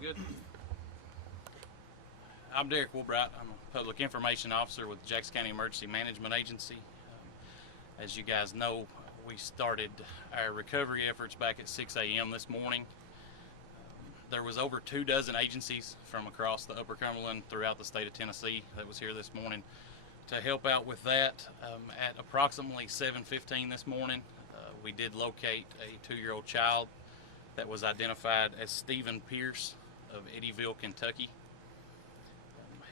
Good. I'm Derek Woolbright. I'm a Public Information Officer with the Jackson County Emergency Management Agency. As you guys know, we started our recovery efforts back at 6 a.m. this morning. There was over 24 agencies from across the Upper Cumberland throughout the state of Tennessee that was here this morning to help out with that. At approximately 7:15 this morning, we did locate a 2-year-old child that was identified as Stephen Pierce of Eddyville, Kentucky.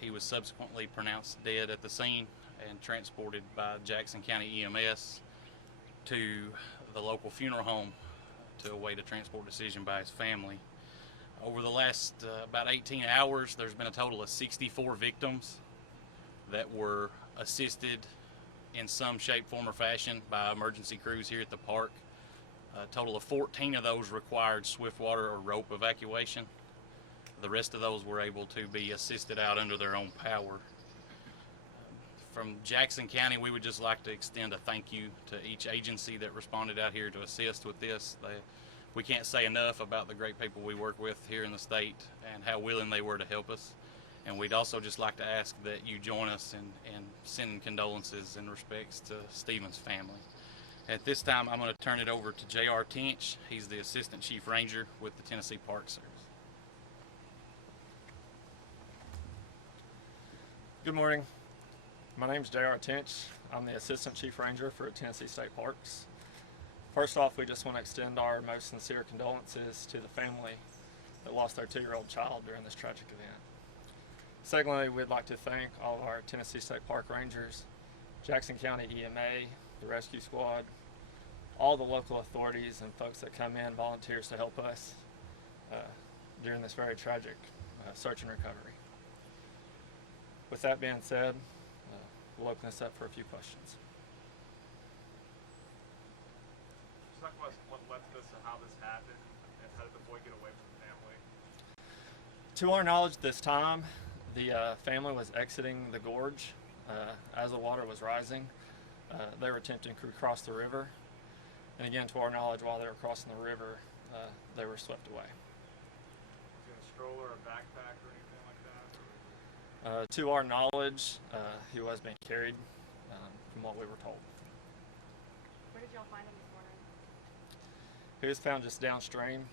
He was subsequently pronounced dead at the scene and transported by Jackson County EMS to the local funeral home to await a transport decision by his family. Over the last about 18 hours, there's been a total of 64 victims that were assisted in some shape, form, or fashion by emergency crews here at the park. A total of 14 of those required swift water or rope evacuation. The rest of those were able to be assisted out under their own power. From Jackson County, we would just like to extend a thank you to each agency that responded out here to assist with this. We can't say enough about the great people we work with here in the state and how willing they were to help us. And we'd also just like to ask that you join us in sending condolences and respects to Stephen's family. At this time, I'm going to turn it over to J.R. Tench. He's the Assistant Chief Ranger with the Tennessee Park Service. Good morning. My name is J.R. Tench. I'm the Assistant Chief Ranger for Tennessee State Parks. First off, we just want to extend our most sincere condolences to the family that lost their 2-year-old child during this tragic event. Secondly, we'd like to thank all of our Tennessee State Park Rangers, Jackson County EMA, the rescue squad, all the local authorities and folks that come in, volunteers to help us during this very tragic search and recovery. With that being said, we'll open this up for a few questions. Just talk about what led to this and how this happened, and how did the boy get away from the family? To our knowledge, this time, the family was exiting the gorge as the water was rising. They were attempting to cross the river, and again, to our knowledge, while they were crossing the river, they were swept away. Was he in a stroller, a backpack, or anything like that? To our knowledge, he was being carried, from what we were told. Where did y'all find him this morning? He was found just downstream,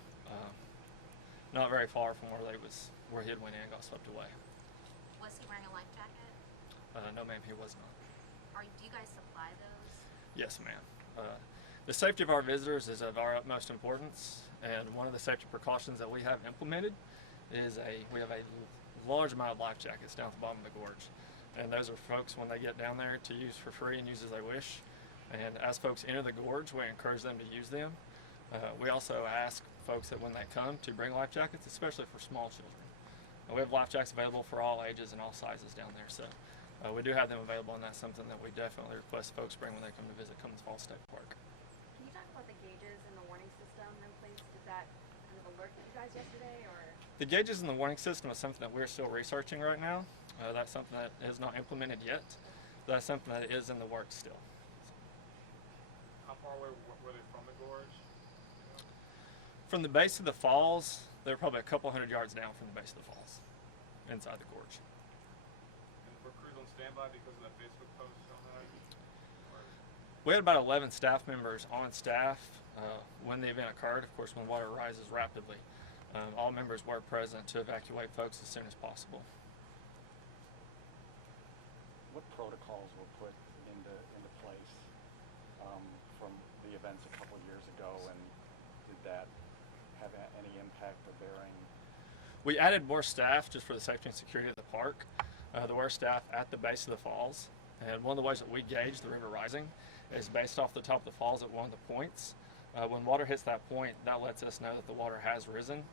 not very far from where he had went in and got swept away. Was he wearing a life jacket? No, ma'am, he was not. Do you guys supply those? Yes, ma'am. The safety of our visitors is of our utmost importance, and one of the safety precautions that we have implemented is we have a large amount of life jackets down at the bottom of the gorge, and those are folks when they get down there to use for free and use as they wish. And as folks enter the gorge, we encourage them to use them. We also ask folks that when they come to bring life jackets, especially for small children. We have life jackets available for all ages and all sizes down there, so we do have them available, and that's something that we definitely request folks bring when they come to visit Cummins Falls State Park. Can you talk about the gauges and the warning system in place? Did that kind of alert you guys yesterday, or? The gauges and the warning system is something that we're still researching right now. That's something that is not implemented yet. That's something that is in the works still. How far away were they from the gorge? From the base of the falls, they're probably a couple hundred yards down from the base of the falls, inside the gorge. And were crews on standby because of that Facebook post on that? We had about 11 staff members on staff when the event occurred. Of course, when water rises rapidly, all members were present to evacuate folks as soon as possible. What protocols were put into place from the events a couple years ago, and did that have any impact or bearing? We added more staff just for the safety and security of the park. There were staff at the base of the falls, and one of the ways that we gauge the river rising is based off the top of the falls at one of the points. When water hits that point, that lets us know that the water has risen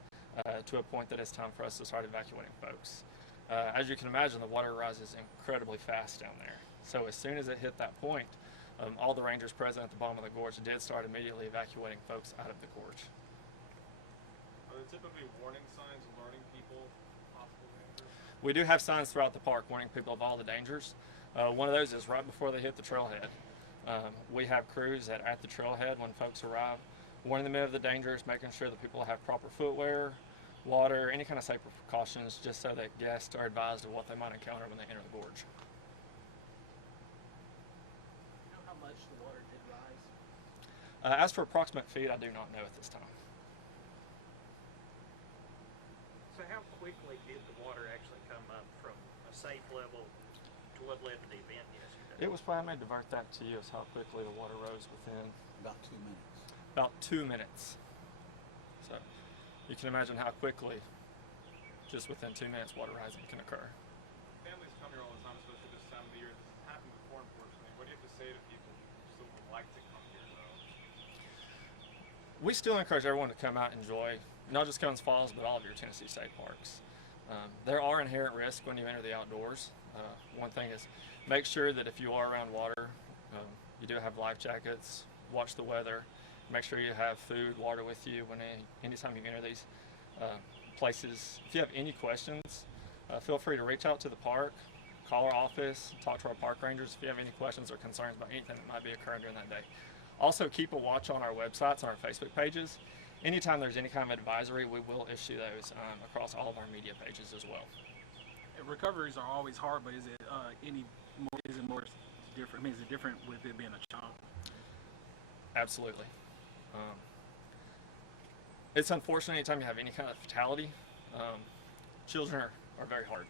to a point that it's time for us to start evacuating folks. As you can imagine, the water rises incredibly fast down there. So as soon as it hit that point, all the rangers present at the bottom of the gorge did start immediately evacuating folks out of the gorge. Are there typically warning signs alerting people of possible danger? We do have signs throughout the park warning people of all the dangers. One of those is right before they hit the trailhead. We have crews that at the trailhead when folks arrive, warning them of the dangers, making sure that people have proper footwear, water, any kind of safety precautions, just so that guests are advised of what they might encounter when they enter the gorge. You know how much the water did rise? As for approximate feet, I do not know at this time. So how quickly did the water actually come up from a safe level to what led to the event yesterday? It was planned to divert that to you, is how quickly the water rose within About 2 minutes. about 2 minutes. So you can imagine how quickly, just within 2 minutes, water rising can occur. Families come here all the time, especially this time of the year. This has happened before, unfortunately. What do you have to say to people who still would like to come here, though? We still encourage everyone to come out and enjoy not just Cummins Falls, but all of your Tennessee state parks. There are inherent risks when you enter the outdoors. One thing is make sure that if you are around water, you do have life jackets, watch the weather, make sure you have food, water with you anytime you enter these places. If you have any questions, feel free to reach out to the park, call our office, talk to our park rangers if you have any questions or concerns about anything that might be occurring during that day. Also, keep a watch on our websites and our Facebook pages. Anytime there's any kind of advisory, we will issue those across all of our media pages as well. Recoveries are always hard, but is it more different? I mean, is it different with it being a child? Absolutely. It's unfortunate anytime you have any kind of fatality. Children are very hard.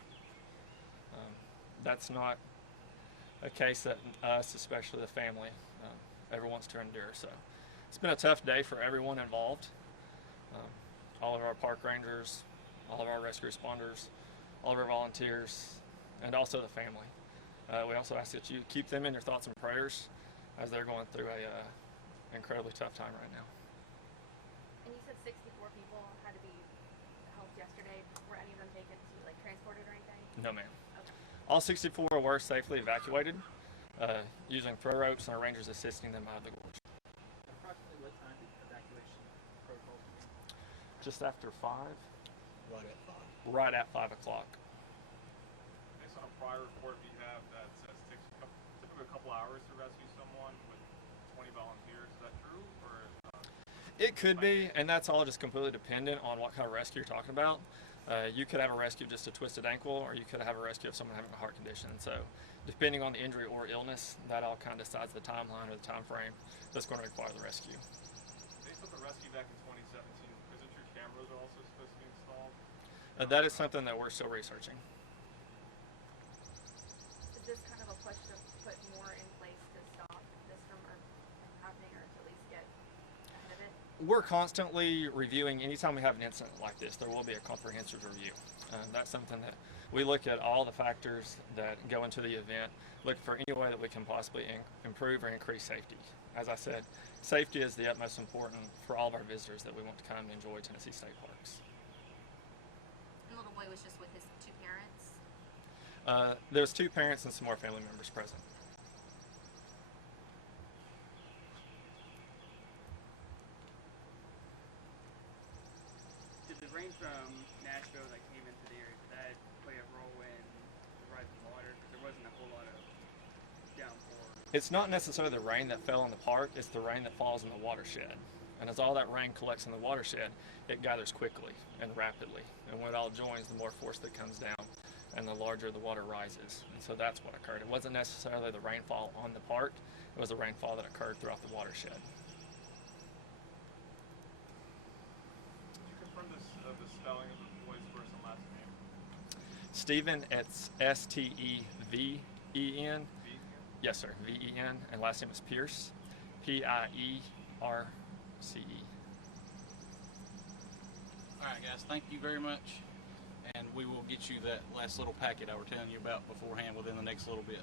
That's not a case that us, especially the family, ever wants to endure. So it's been a tough day for everyone involved. All of our park rangers, all of our rescue responders, all of our volunteers, and also the family. We also ask that you keep them in your thoughts and prayers as they're going through a incredibly tough time right now. And you said 64 people had to be helped yesterday. Were any of them taken to transported or anything? No, ma'am. Okay. All 64 were safely evacuated using throw ropes and our rangers assisting them out of the gorge. Approximately what time did evacuation protocols begin? Just after 5, Right at 5. right at 5 o'clock. Based on a prior report we have that says it takes typically a couple hours to rescue someone with 20 volunteers. Is that true? Or It could be, and that's all just completely dependent on what kind of rescue you're talking about. You could have a rescue of just a twisted ankle, or you could have a rescue of someone having a heart condition. So depending on the injury or illness, that all kind of decides the timeline or the time frame that's going to require the rescue. based on the rescue back in 2017, isn't your cameras are also supposed to be installed? That is something that we're still researching. Is this kind of a push to put more in place to stop this from happening, or to at least get ahead of it? We're constantly reviewing. Anytime we have an incident like this, there will be a comprehensive review. That's something that we look at all the factors that go into the event, looking for any way that we can possibly improve or increase safety. As I said, safety is the utmost important for all of our visitors that we want to come and enjoy Tennessee state parks. And the little boy was just with his two parents? There's 2 parents and some more family members present. Did the rain from Nashville that came into the area, did that play a role in the rise of water? Because there wasn't a whole lot of downpour. It's not necessarily the rain that fell in the park, it's the rain that falls in the watershed. And as all that rain collects in the watershed, it gathers quickly and rapidly. And when it all joins, the more force that comes down and the larger the water rises. And so that's what occurred. It wasn't necessarily the rainfall on the park, it was the rainfall that occurred throughout the watershed. Can you confirm the spelling of the boy's first and last name? Stephen, it's S-T-E-V-E-N. V? Yes, sir, V-E-N. And last name is Pierce, P-I-E-R-C-E. All right, guys, thank you very much. And we will get you that last little packet I was telling you about beforehand within the next little bit.